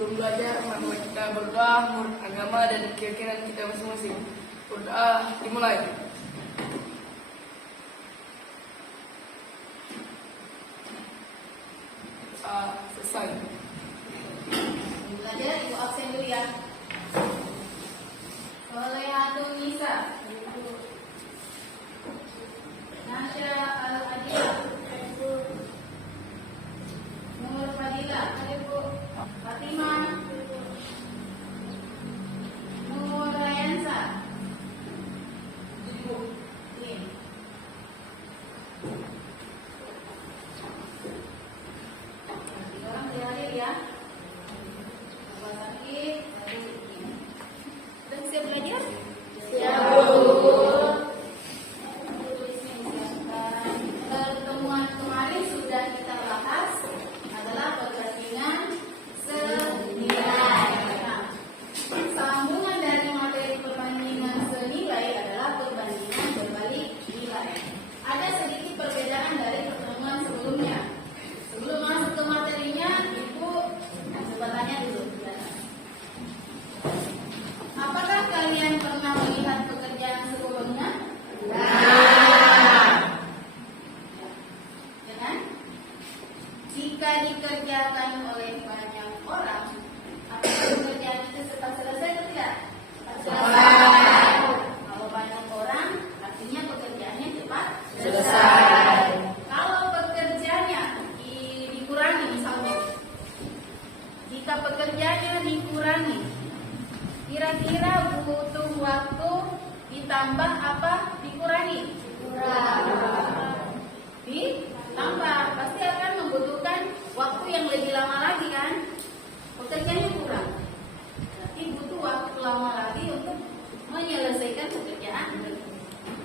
Sebelum belajar, mari kita berdoa menurut agama dan keyakinan kita masing-masing. Berdoa dimulai. Selesai. Belajar ibu absen dulu ya. Solehatun Nisa, Nasya Al-Adiyah, Nur Fadilah, Fatimah, Nur Rayansa, orang dihadir ya. Buat sakit, dan siap belajar? Siap. Pertemuan kemarin sudah kita bahas adalah perbandingan senilai. Nah, sambungan dari materi perbandingan senilai adalah perbandingan berbalik nilai. Ada sedikit perbedaan dari pertemuan sebelumnya. Sebelum masuk ke materinya, Ibu coba tanya dulu. Apakah kalian pernah melihat pekerjaan sebelumnya? Ya kan? Jika dikerjakan oleh banyak orang, apakah pekerjaan itu cepat selesai atau tidak? Selesai. Kalau banyak orang, artinya pekerjaannya cepat selesai. Kalau pekerjaannya dikurangi misalnya, jika pekerjaannya dikurangi, kira-kira butuh waktu ditambah apa dikurangi? Ditambah, pasti akan membutuhkan waktu yang lebih lama lagi kan? Pekerjaannya kurang, berarti butuh waktu lama lagi untuk menyelesaikan pekerjaan.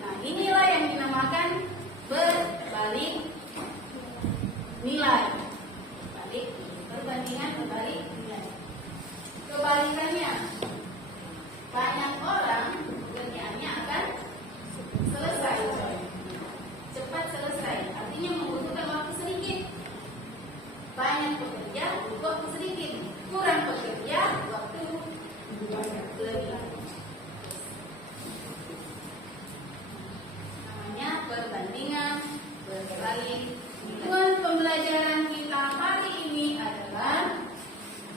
Nah, inilah yang dinamakan berbalik nilai. Balik, perbandingan berbalik nilai. Kebalikannya, banyak orang pekerjaannya akan selesai, cepat selesai, artinya membutuhkan waktu sedikit. Banyak pekerja butuh waktu sedikit, kurang pekerja waktu lebih lama. Namanya perbandingan berbalik. Tujuan pembelajaran kita hari ini adalah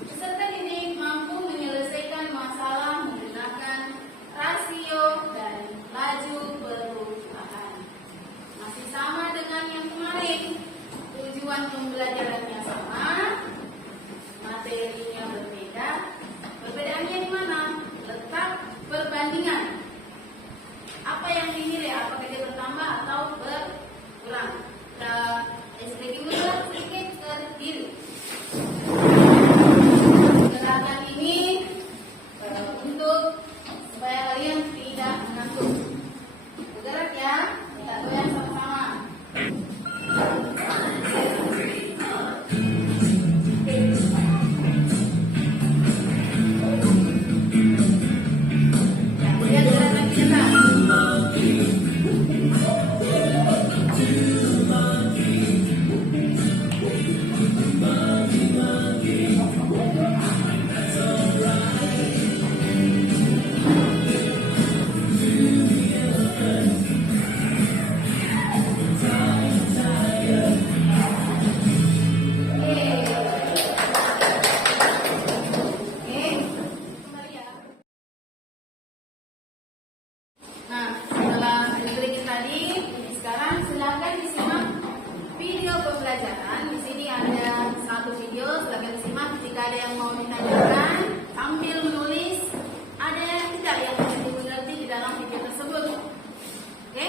peserta didik mampu menyelesaikan masalah menggunakan rasio dan laju perubahan. Masih sama dengan yang kemarin. Tujuan pembelajarannya sama, materinya berbeda. Perbedaannya di mana? Letak perbandingan. Apa yang dinilai? Apakah dia bertambah atau berkurang? Kita sedikit terdiri. Gerakan ini untuk supaya kalian tidak mengantuk. Bergerak ya, kita goyang sama-sama. Kemudian gerakan kita. Nah, setelah diberikan tadi, sekarang silakan disimak video pembelajaran. Di sini ada satu video, silakan disimak. Jika ada yang mau ditanyakan, sambil menulis. Ada yang tidak yang harus dimengerti di dalam video tersebut. Oke?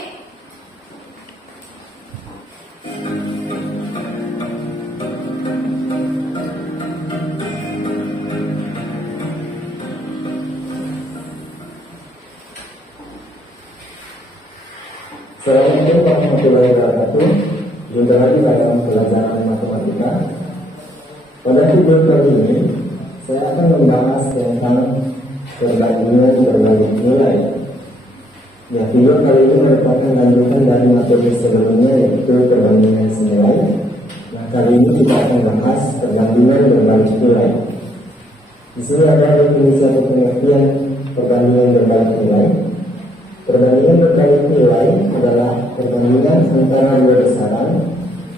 Assalamualaikum warahmatullahi wabarakatuh. Jumpa lagi dalam pelajaran matematika. Pada video kali ini, saya akan membahas tentang perbandingan berbalik nilai. Ya, video kali ini merupakan lanjutan dari materi sebelumnya, yaitu perbandingan senilai. Nah, kali ini kita akan bahas perbandingan berbalik nilai. Di sini ada definisi atau pengertian perbandingan berbalik nilai. Perbandingan berbalik nilai adalah perbandingan antara dua besaran,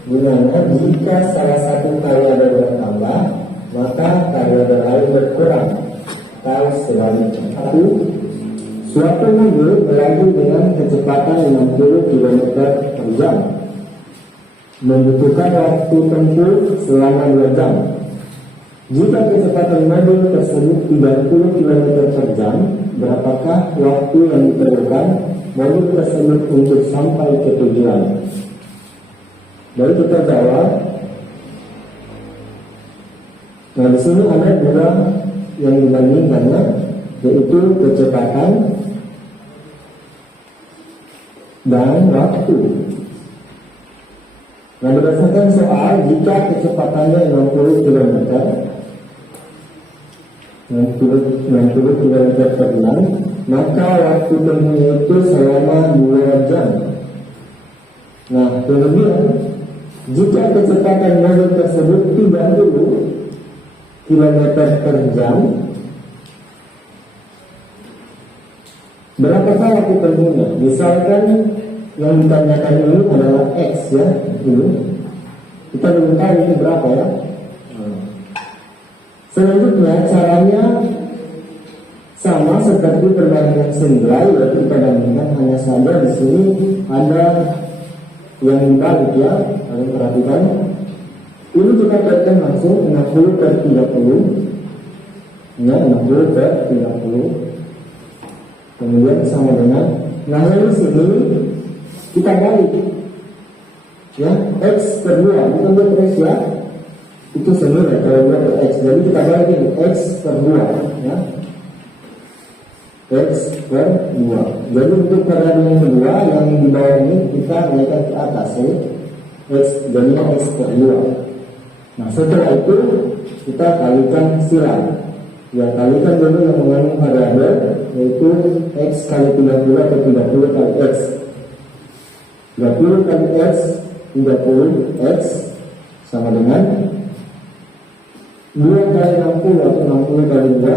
di mana jika salah satu variabel bertambah, maka variabel lain berkurang. Atau sebaliknya. Suatu mobil melaju dengan kecepatan 60 km per jam, membutuhkan waktu tempuh selama 2 jam. Jika kecepatan mobil tersebut 30 km per jam, berapakah waktu yang diperlukan mobil tersebut untuk sampai ke tujuan? Baru kita jawab. Nah, di sini ada dua yang dibandingkannya, yaitu kecepatan dan waktu. Nah, berdasarkan soal, jika kecepatannya 60 km per jam, maka waktu tempuhnya itu selama 2 jam. Nah, kemudian jika kecepatan mobil tersebut 30 km per jam, berapakah waktu tempuhnya? Misalkan yang ditanyakan ini adalah X ya, dulu. Kita belum tahu ini berapa ya. Selanjutnya caranya sama seperti perbandingan senilai, yaitu kita bandingkan, hanya saja di sini ada yang dibalik ya. Kalian perhatikan. Ini kita kaitkan langsung 60 per 30. Ya, 60 per 30. Kemudian sama dengan, nah ini sini kita balik ya, X per 2 bukan buat X ya, itu senilai kalau buat X, jadi kita balikin X per 2 ya, X per 2. Jadi untuk variabel yang kedua yang di bawah ini kita naikkan ke atas ya, X jadinya X per 2. Nah setelah itu kita kalikan silang. Ya, kalikan dulu yang mengandung variabel, yaitu X kali 30 atau 30 kali X. 30 kali X, 30 X sama dengan 2 kali 60 atau 60 kali 2,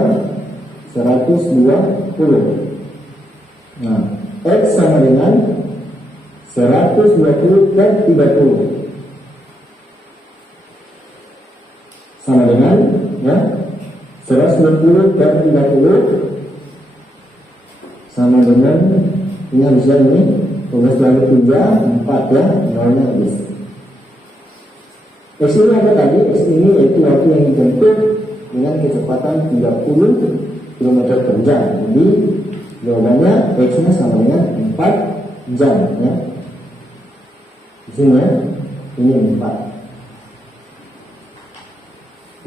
120. Nah, X sama dengan 120 per 30. Sama dengan ya, 120 per 30 sama dengan, ini harusnya ini 12 kali 3, 4 ya, nolnya habis. X ini apa tadi? X ini yaitu waktu yang ditempuh dengan kecepatan 30 km per jam. Jadi jawabannya X nya sama dengan 4 jam ya. Di sini ya, ini 4.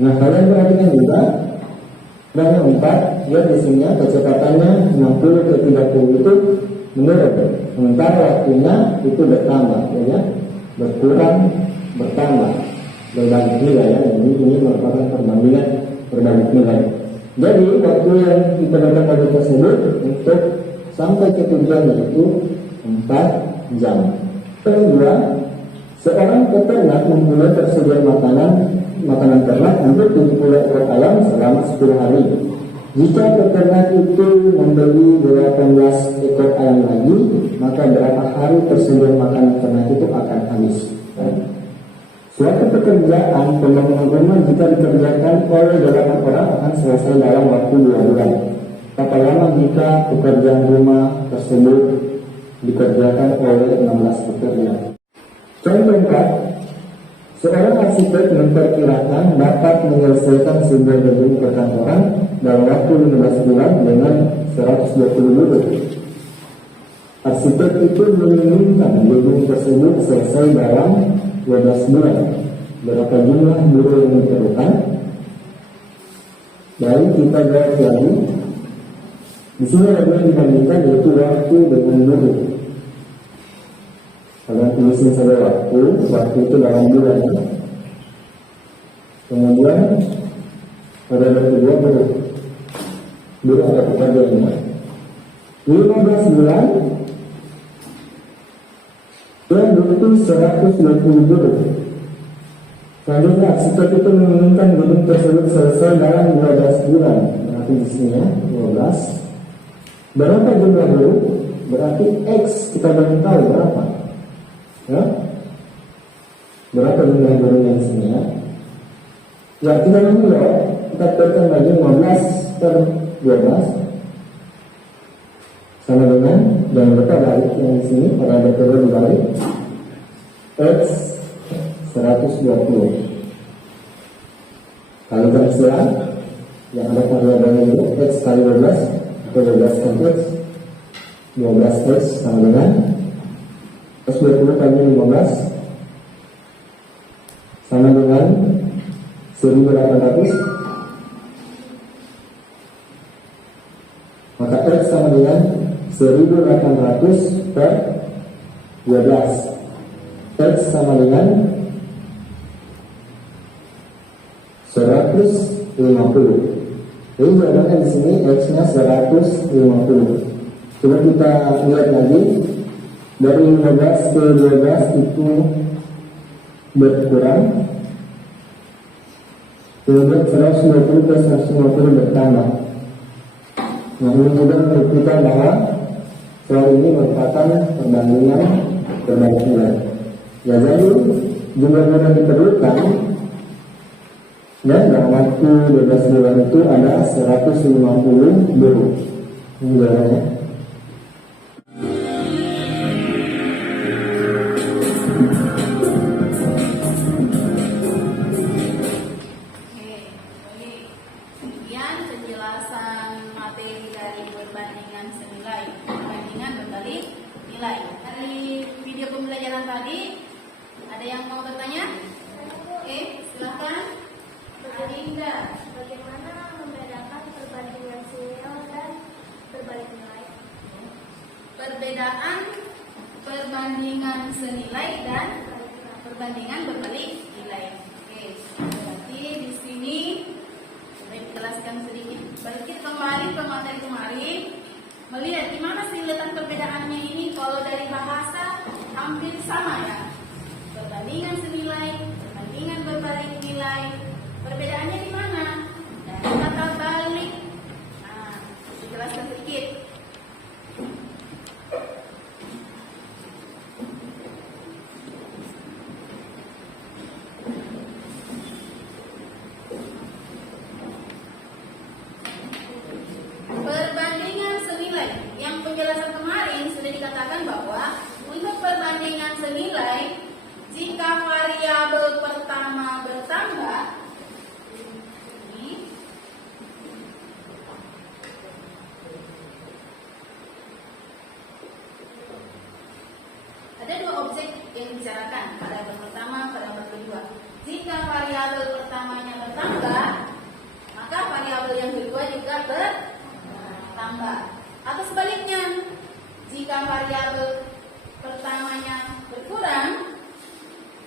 Nah, kalian perhatikan juga yang 4, ya di sini kecepatannya 60 ke 30 itu menurun, sementara waktunya itu bertambah ya, berkurang bertambah berbalik nilai ya. Jadi ini merupakan perbandingan berbalik nilai. Jadi waktu yang diperlukan mobil tersebut untuk sampai ke tujuan yaitu 4 jam. Kedua, seorang peternak mempunyai tersedia makanan ternak untuk 70 ekor ayam selama 10 hari. Jika peternak itu membeli 18 ekor ayam lagi, maka berapa hari tersedia makanan ternak itu akan habis. Suatu pekerjaan pembangunan rumah jika dikerjakan oleh 8 orang akan selesai dalam waktu 2 bulan. Berapa lama jika pekerjaan rumah tersebut dikerjakan oleh 16 pekerja? Contoh 4. Seorang arsitek memperkirakan dapat menyelesaikan sebuah gedung perkantoran dalam waktu 15 bulan dengan 120 buruh. Arsitek itu menginginkan gedung tersebut selesai dalam 12 bulan. Berapa jumlah buruh yang diperlukan? Baik, kita jawab lagi. Di sini ada yang dibandingkan, yaitu waktu dengan buruh. Kalian tulisin saja waktu itu dalam bulan. Kemudian pada kedua buruh ada pekerjaannya 15 bulan dan butuh 120 buruh. Selanjutnya arsitek itu menginginkan gedung tersebut selesai dalam 12 bulan, berarti di sini ya 12. Berapa jumlah guru? Berarti X kita belum tahu berapa. Ya? Berapa jumlah gurunya di sini ya? Ya kita mulai, kita perhatikan lagi 15 per 12 sama dengan, jangan lupa balik yang di sini pada ada perlu dibalik X 120. Kalau tersilang yang ada variabelnya itu X kali 12 atau 12 kali X, 12X sama dengan X 20 kali 15 sama dengan 1800, maka X sama dengan 1800 per 12. X sama dengan 150. Jadi jawabannya di sini X-nya 150. Coba kita lihat lagi, dari 15 ke 12 itu berkurang, kemudian 120 ke 150 bertambah. Nah, ini juga menunjukkan bahwa soal ini merupakan perbandingan berbalik nilai. Ya, jadi jumlah yang diperlukan dan dalam waktu 12 bulan itu ada 150 guru. Ini jawabannya. Kemudian penjelasan materi dari perbandingan senilai, perbandingan berbalik nilai. Dari video pembelajaran tadi, ada yang mau bertanya? Oke, silakan. Adinda, bagaimana membedakan perbandingan senilai dan berbalik nilai? Perbedaan perbandingan senilai dan perbandingan berbalik nilai. Oke, berarti di sini saya jelaskan sedikit. Balik kembali ke materi kemarin, melihat gimana sih letak perbedaannya ini. Kalau dari bahasa hampir sama ya, perbandingan senilai, perbandingan berbalik nilai. Perbedaannya di mana? Dari kata balik. Nah, dijelaskan sedikit. Perbandingan senilai. Yang penjelasan kemarin sudah dikatakan bahwa untuk perbandingan senilai, jika variabel pertama bertambah, ada dua objek yang dibicarakan, variabel pertama, variabel kedua. Jika variabel pertamanya bertambah, maka variabel yang kedua juga bertambah. Atau sebaliknya, jika variabel pertamanya berkurang,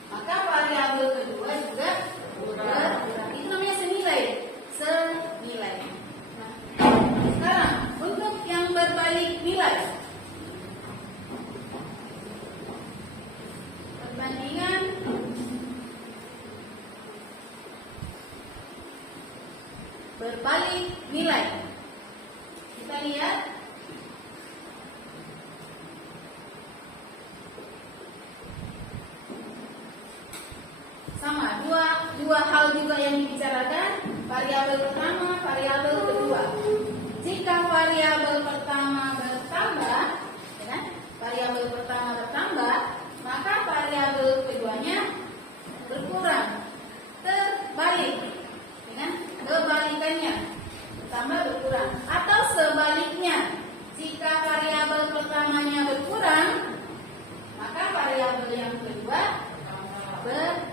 maka variabel kedua juga berkurang. Itu namanya senilai. Senilai. Nah, sekarang untuk yang berbalik nilai, perbandingan berbalik nilai. Kita lihat sama dua hal juga yang dibicarakan, variabel pertama, variabel kedua. Jika variabel pertama bertambah, ya kan? Variabel pertama bertambah, maka variabel keduanya berkurang. Terbalik, ya kan? Kebalikannya, bertambah berkurang. Atau sebaliknya, jika variabel pertamanya berkurang, maka variabel yang kedua bertambah.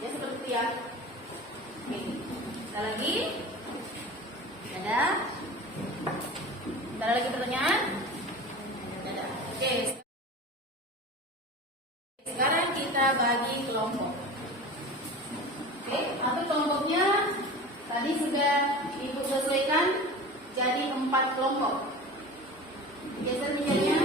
Ya seperti itu ya. Oke, kita lagi. Ada? Ada lagi pertanyaan? Ada. Oke. Sekarang kita bagi kelompok. Oke, atau kelompoknya tadi sudah Ibu sesuaikan jadi 4 kelompok. Geser mejanya.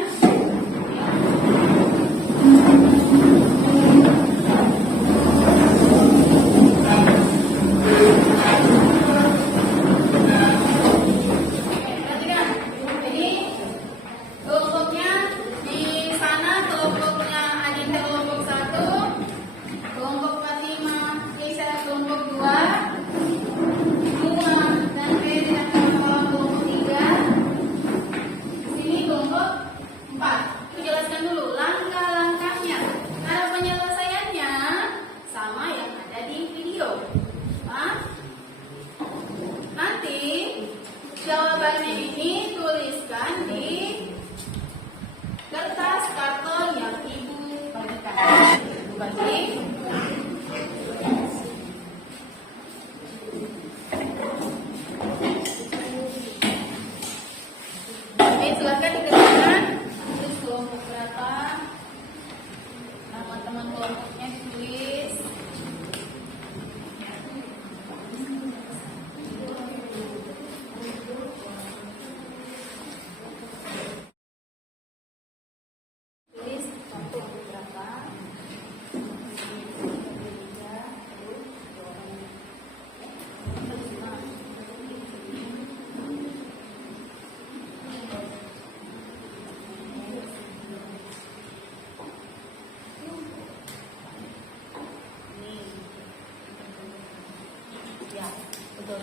Betul.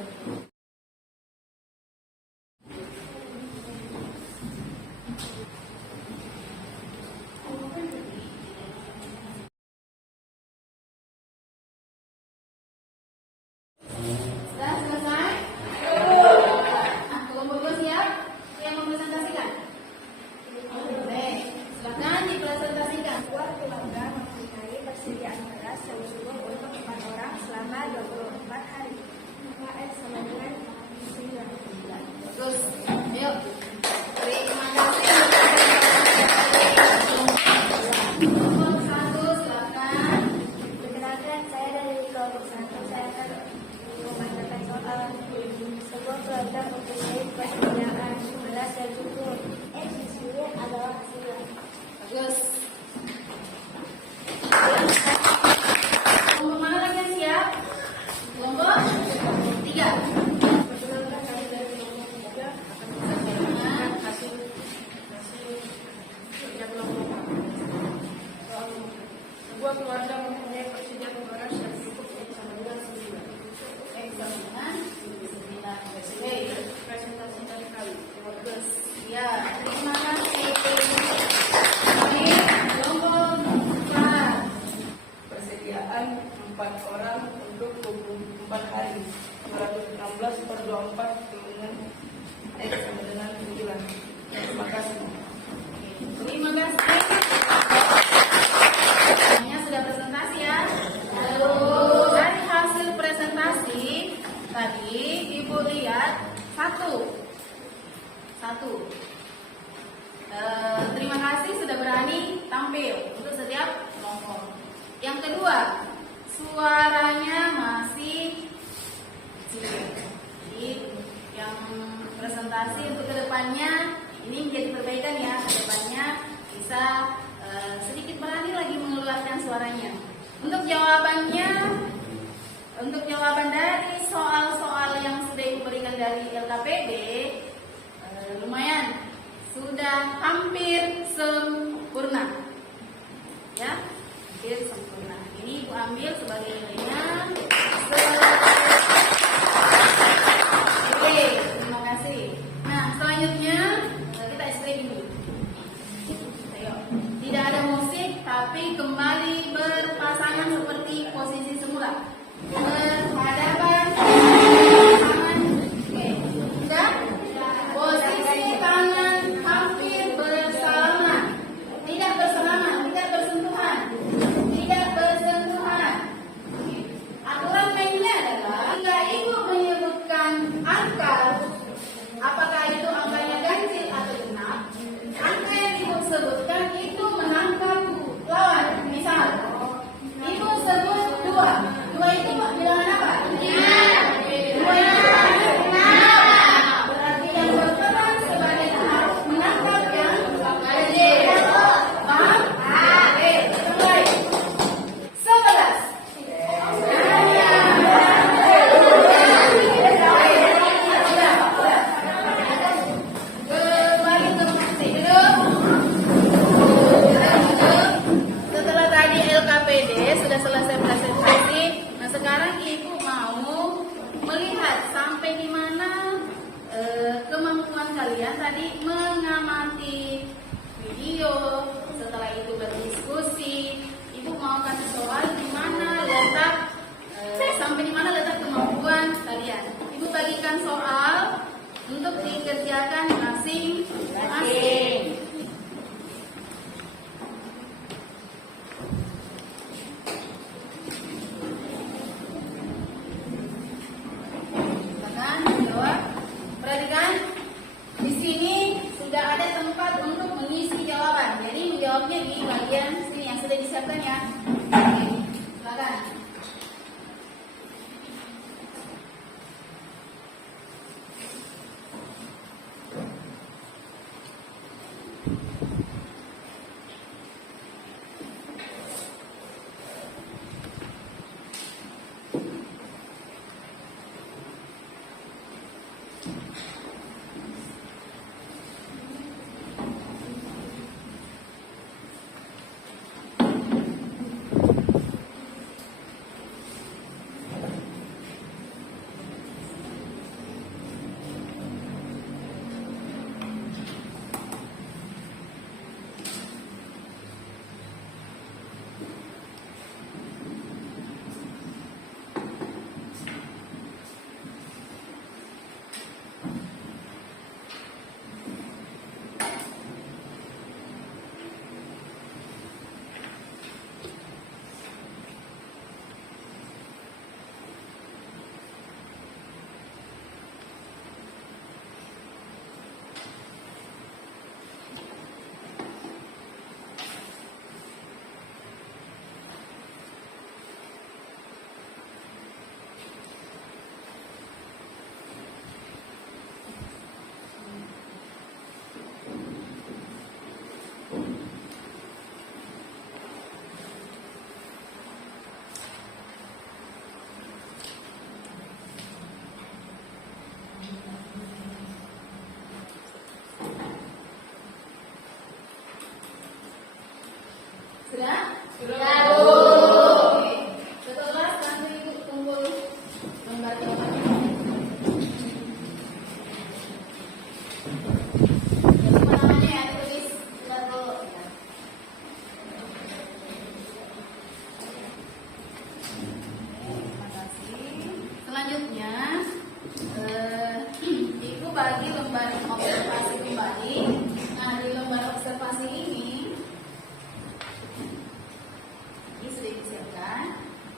Sudah selesai? Nah, kelompok 2 siap? Yang mempresentasikan? Baik, silakan dipresentasikan. Sebuah keluarga mempunyai persediaan beras yang cukup untuk 4 orang selama 24 hari. Maka X sama dengan 9. Bagus. Yuk. Terima kasih. Kelompok 1 silakan. Perkenalkan, saya dari kelompok 1. Saya akan membacakan soal. Sebuah keluarga mempunyai persediaan beras yang cukup. X di sini adalah 9. Bagus. Kelompok mana lagi yang siap? Kelompok 3. Perkenalkan, kami dari kelompok 3 akan Nah, hasil kerja kelompok. Sebuah keluarga mempunyai persediaan beras yang cukup sama dengan 9. X sama dengan 9. Presentasi dari kami. Bagus. Ya, terima kasih. Baik, kelompok 4. Persediaan 4 orang untuk 24 hari. 216 per 24 dengan X sama dengan 9. Terima kasih. Terima kasih. Semuanya sudah presentasi ya. Lalu dari hasil presentasi tadi Ibu lihat satu. Terima kasih sudah berani tampil untuk setiap kelompok. Yang kedua, suaranya masih kecil. Jadi yang presentasi untuk kedepannya ini menjadi perbaikan ya. Kedepannya bisa sedikit berani lagi mengeluarkan suaranya. Untuk jawaban dari soal-soal yang sudah Ibu berikan dari LKPD lumayan, sudah hampir sempurna. Ya, hampir sempurna. Ini Ibu ambil sebagai nilainya. Oke, terima kasih. Nah, selanjutnya kita stretching dulu. Ayo, tidak ada musik, tapi kembali berpasangan seperti posisi semula. Berhadapan, tangan. Oke, sudah? Posisi tangan hampir bersalaman. Tidak bersalaman, tidak bersentuhan. Tidak bersentuhan. Oke. Aturan mainnya adalah jika Ibu menyebutkan angka, apakah itu angkanya ganjil atau genap, angka yang Ibu sebutkan itu menangkap lawan. Misal, Ibu sebut 2. 2 itu bilangan apa? 2 itu genap. Berarti yang berperan sebagai genap menangkap yang ganjil. Paham? Oke, mulai. 11. Kembali ke posisi duduk. Setelah tadi LKPD sudah selesai presentasi, nah sekarang Ibu mau melihat sampai di mana kemampuan kalian tadi mengamati video. Setelah itu berdiskusi, Ibu mau kasih soal di mana letak sampai di mana letak kemampuan kalian. Ibu bagikan soal untuk dikerjakan masing-masing. Silakan jawab. Perhatikan, di sini sudah ada tempat untuk mengisi jawaban. Jadi menjawabnya di bagian sini yang sudah disiapkan ya. Oke, silakan. Sudah? Sudah. Oke. Setelah bantu ibu kumpul lembar jawabannya. Jadi namanya ya tulis baru. Terima kasih. Selanjutnya, ibu bagi lembar observasi kembali. Nah, di lembar observasi ini sudah disiapkan.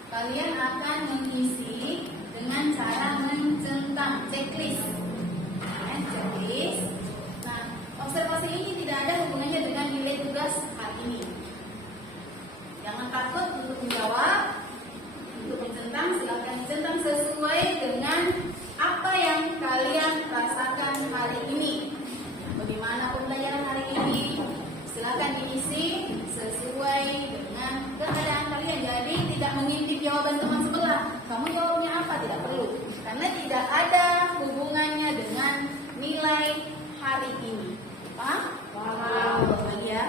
Kalian akan mengisi dengan cara mencentang checklist. Checklist. Nah, observasi ini tidak ada hubungannya dengan nilai tugas hari ini. Jangan takut untuk menjawab. Untuk mencentang, silakan dicentang sesuai dengan apa yang kalian rasakan hari ini. Bagaimana pembelajaran hari ini? Silakan diisi sesuai dengan keadaan kalian. Jadi tidak mengintip jawaban teman sebelah. Kamu jawabnya apa? Tidak perlu. Karena tidak ada hubungannya dengan nilai hari ini. Paham? Paham. Lagi ya.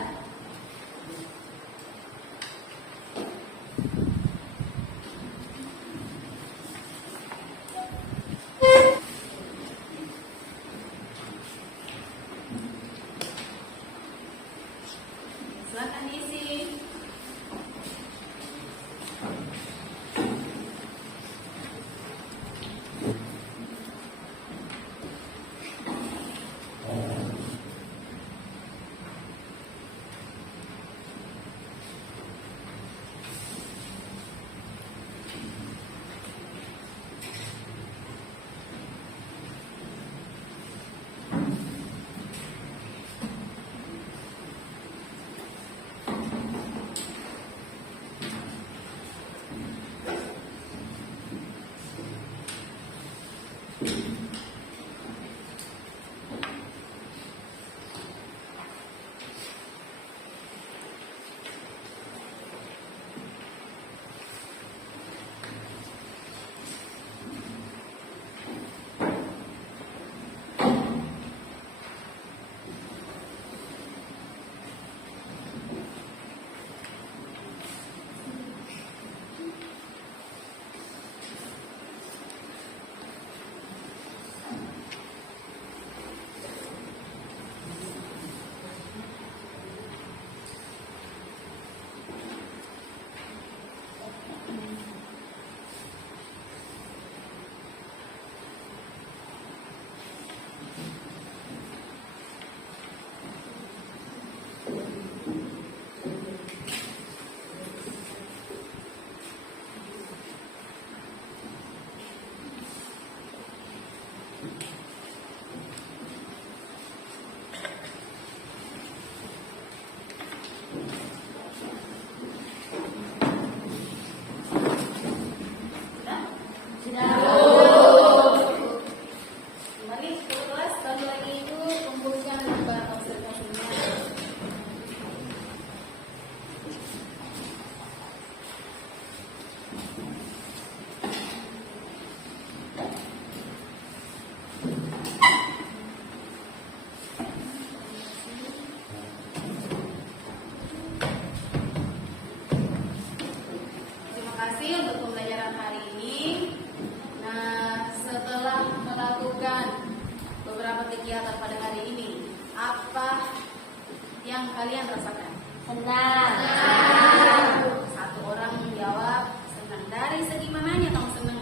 Silakan diisi. kegiatan pada hari ini, apa yang kalian rasakan? Senang. Satu orang menjawab senang. Dari segi mananya kamu senang?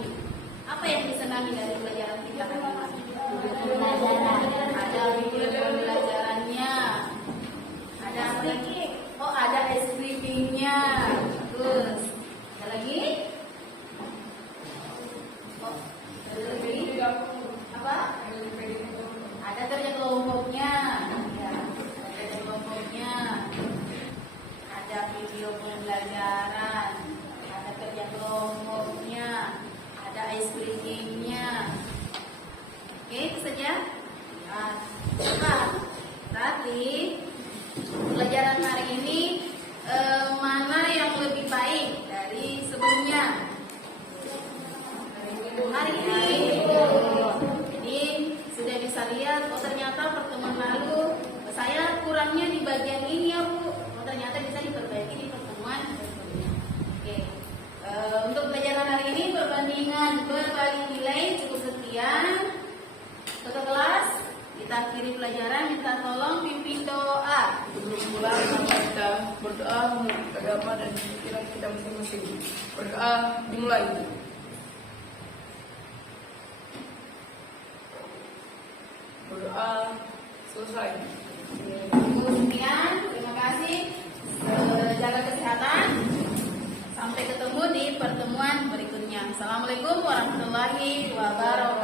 Apa yang disenangi dari pelajaran kita hari ini? Pembelajaran. Ada video pembelajarannya. Ada apa lagi? Oh, ada eskripingnya. Bagus. Ada lagi? Oh, ada lagi? Apa? Ada kerja kelompoknya. Ya, ada kerja kelompoknya. Ada video pembelajaran. Ada kerja kelompoknya. Ada ice breaking-nya. Marilah kita berdoa menurut agama dan pikiran kita masing-masing. Berdoa dimulai. Berdoa selesai. Sekian, terima kasih. Jaga kesehatan. Sampai ketemu di pertemuan berikutnya. Assalamualaikum warahmatullahi wabarakatuh.